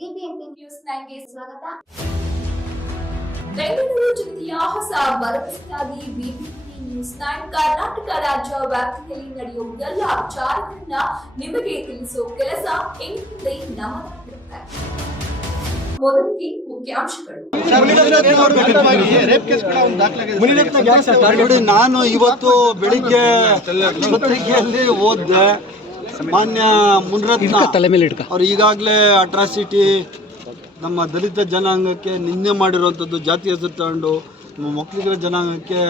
BBMP news ನೈನ್ಗೆ ಸ್ವಾಗತ. ಬೆಂಗಳೂರು ಜಿಲ್ಲೆಯ ಹೊಸ ಭರವಸೆಯಾಗಿ ಬಿಬಿಎಂಪಿ ನ್ಯೂಸ್ ನೈನ್ ಕರ್ನಾಟಕ ರಾಜ್ಯ ವ್ಯಾಪ್ತಿಯಲ್ಲಿ ನಡೆಯುವ ಎಲ್ಲ ವಿಚಾರಗಳನ್ನ ನಿಮಗೆ ತಿಳಿಸುವ ಕೆಲಸ ಇನ್ಮುಂದೆ ನಮ್ಮದಾಗಿರುತ್ತೆ ಮೊದಲಿಗೆ ಮುಖ್ಯಾಂಶಗಳು. ನಾನು ಇವತ್ತು ಬೆಳಿಗ್ಗೆ ಪತ್ರಿಕೆಯಲ್ಲಿ ಓದಿದೆ ಮಾನ್ಯ ಮುನ್ರತ್ನ ತಲೆ ಮೇಲೆ ಇಟ್ಕ. ಅವ್ರು ಈಗಾಗಲೇ ಅಟ್ರಾಸಿಟಿ ನಮ್ಮ ದಲಿತ ಜನಾಂಗಕ್ಕೆ ನಿಂದೆ ಮಾಡಿರೋಂಥದ್ದು ಜಾತಿ ಹೆಸರು ತಗೊಂಡು ನಮ್ಮ ಮಕ್ಕಳಿಗರ ಜನಾಂಗಕ್ಕೆ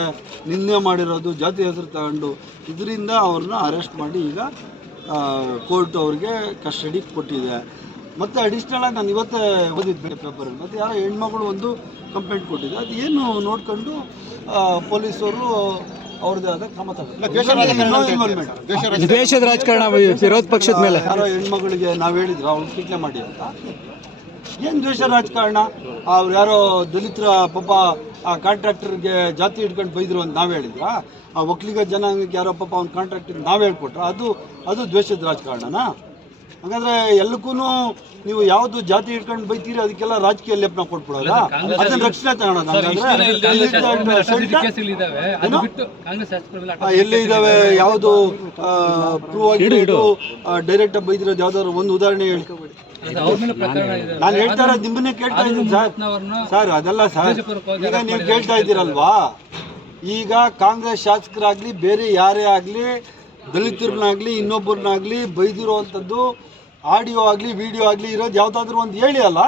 ನಿಂದೆ ಮಾಡಿರೋದು ಜಾತಿ ಹೆಸರು ತಗೊಂಡು ಇದರಿಂದ ಅವ್ರನ್ನ ಅರೆಸ್ಟ್ ಮಾಡಿ ಈಗ ಕೋರ್ಟ್ ಅವ್ರಿಗೆ ಕಸ್ಟಡಿ ಕೊಟ್ಟಿದೆ. ಮತ್ತು ಅಡಿಷ್ನಲ್ ಆಗಿ ನಾನು ಇವತ್ತೇ ಓದಿದ್ದೆ ಪೇಪರಲ್ಲಿ ಮತ್ತು ಯಾರೋ ಹೆಣ್ಮಗಳು ಒಂದು ಕಂಪ್ಲೇಂಟ್ ಕೊಟ್ಟಿದೆ. ಅದು ಏನು ನೋಡ್ಕೊಂಡು ಪೊಲೀಸರು ಅವ್ರದ್ದೇ ಆದ ಕ್ರಮ ದೇಶದ ರಾಜಕಾರಣ ವಿರೋಧ ಪಕ್ಷದ ಮೇಲೆ. ಯಾರೋ ಹೆಣ್ಮಗಳಿಗೆ ನಾವು ಹೇಳಿದ್ರು ಅವ್ರು ಕಿಟ್ಲೆ ಮಾಡಿ ಅಂತ. ಏನು ದ್ವೇಷ ರಾಜಕಾರಣ? ಅವ್ರು ಯಾರೋ ದಲಿತರ ಪಾಪ ಆ ಕಾಂಟ್ರಾಕ್ಟರ್ಗೆ ಜಾತಿ ಇಟ್ಕೊಂಡು ಬೈದ್ರು ಅಂತ ನಾವು ಹೇಳಿದ್ರಾ? ಆ ಒಕ್ಕಲಿಗ ಜನಾಂಗಕ್ಕೆ ಯಾರೋ ಪಾಪ ಅವ್ನ ಕಾಂಟ್ರಾಕ್ಟರ್ ನಾವು ಹೇಳ್ಕೊಟ್ರ ಅದು ಅದು ದ್ವೇಷದ ರಾಜಕಾರಣನಾ? ಹಾಗಾದ್ರೆ ಎಲ್ಲಕ್ಕೂ ನೀವು ಯಾವುದು ಜಾತಿ ಇಟ್ಕೊಂಡು ಬೈತೀರಿ ಅದಕ್ಕೆಲ್ಲ ರಾಜಕೀಯ ಲೇಪನ ಕೊಟ್ಬಿಡೋದ? ಅದನ್ನ ರಕ್ಷಣೆ ತಗೋಣ ಎಲ್ಲಿ ಇದಾವೆ ಯಾವುದು ಪ್ರೂವ್ ಆಗಿರೋದು ಡೈರೆಕ್ಟ್ ಆಗಿ ಬೈದಿರೋದು ಯಾವ್ದಾದ್ರು ಒಂದು ಉದಾಹರಣೆ ಹೇಳಿ. ಅದು ಮೇಲೆ ಪ್ರಕರಣ ಇದೆ. ನಾನು ಹೇಳ್ತಾ ಇರೋದು ನಿಮ್ಮನ್ನೇ ಕೇಳ್ತಾ ಇದ್ದೀನಿ ಸರ್. ಸರ್ ಅದಲ್ಲ ಸರ್. ಈಗ ನೀವು ಕೇಳ್ತಾ ಇದ್ದೀರಲ್ವಾ? ಈಗ ಕಾಂಗ್ರೆಸ್ ಶಾಸಕರಾಗ್ಲಿ ಬೇರೆ ಯಾರೇ ಆಗಲಿ ದಲಿತರನ್ನಾಗ್ಲಿ ಇನ್ನೊಬ್ಬರನ್ನಾಗ್ಲಿ ಬೈದಿರುವಂಥದ್ದು ಆಡಿಯೋ ಆಗಲಿ ವಿಡಿಯೋ ಆಗಲಿ ಇರೋದು ಯಾವುದಾದ್ರೂ ಒಂದು ಹೇಳಿ ಅಲ್ಲ?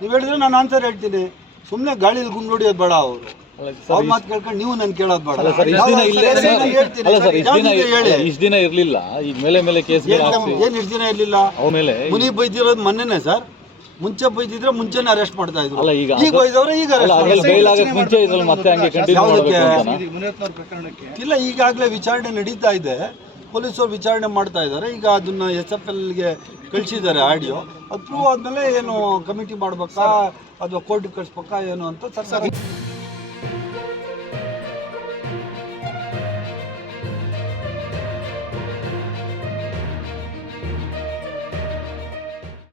ನೀವು ಹೇಳಿದ್ರೆ ನಾನು ಆನ್ಸರ್ ಹೇಳ್ತೀನಿ. ಸುಮ್ಮನೆ ಗಾಳಿಲಿ ಗುಂಡು ಹೊಡಿಯೋದು ಬೇಡ ಅವರು. ಅವ್ರ ಮಾತು ಕೇಳ್ಕೊಂಡು ನೀವು ನನ್ನ ಕೇಳೋದು ಬೇಡ. ಇಷ್ಟು ದಿನ ಇರಲಿಲ್ಲ. ಈಗ ಮೇಲೆ ಮೇಲೆ ಕೇಸ್ ಏನ್ ಇಷ್ಟು ದಿನ ಇರಲಿಲ್ಲ? ಮುನಿ ಬೈದಿರೋದು ಮೊನ್ನೆನೆ ಸರ್. ಮುಂಚೆ ಬೈದಿದ್ರೆ ಮುಂಚೆನೆ ಅರೆಸ್ಟ್ ಮಾಡ್ತಾ ಇದ್ರು. ಅಲ್ಲ, ಈಗ ಈಗ ಬೈದವ್ರೆ ಈಗ ಅಲ್ಲ ಅದ್ರಲ್ಲಿ. ಬೈಲ್ ಮುಂಚೆ ಇದ್ರಲ್ಲಿ ಮತ್ತೆ ಹಂಗೆ ಕಂಟಿನ್ಯೂ ಯಾವ್ದಕ್ಕೆ? ಮಾಡ್ಬೇಕು ಅಂತ ಇಲ್ಲ ಈಗಾಗಲೇ ವಿಚಾರಣೆ ನಡೀತಾ ಇದೆ. ಪೊಲೀಸರು ವಿಚಾರಣೆ ಮಾಡ್ತಾ ಇದ್ದಾರೆ. ಈಗ ಅದನ್ನ ಎಸ್ ಎಫ್ ಎಲ್ಗೆ ಕಳಿಸಿದ್ದಾರೆ ಆಡಿಯೋ. ಅದು ಪ್ರೂವ್ ಆದ್ಮೇಲೆ ಏನು ಕಮಿಟಿ ಮಾಡ್ಬೇಕಾ? ಅಥವಾ ಕೋರ್ಟ್ ಕಳಿಸ್ಬೇಕಾ? ಏನು ಅಂತ ಸರ್ಕಾರ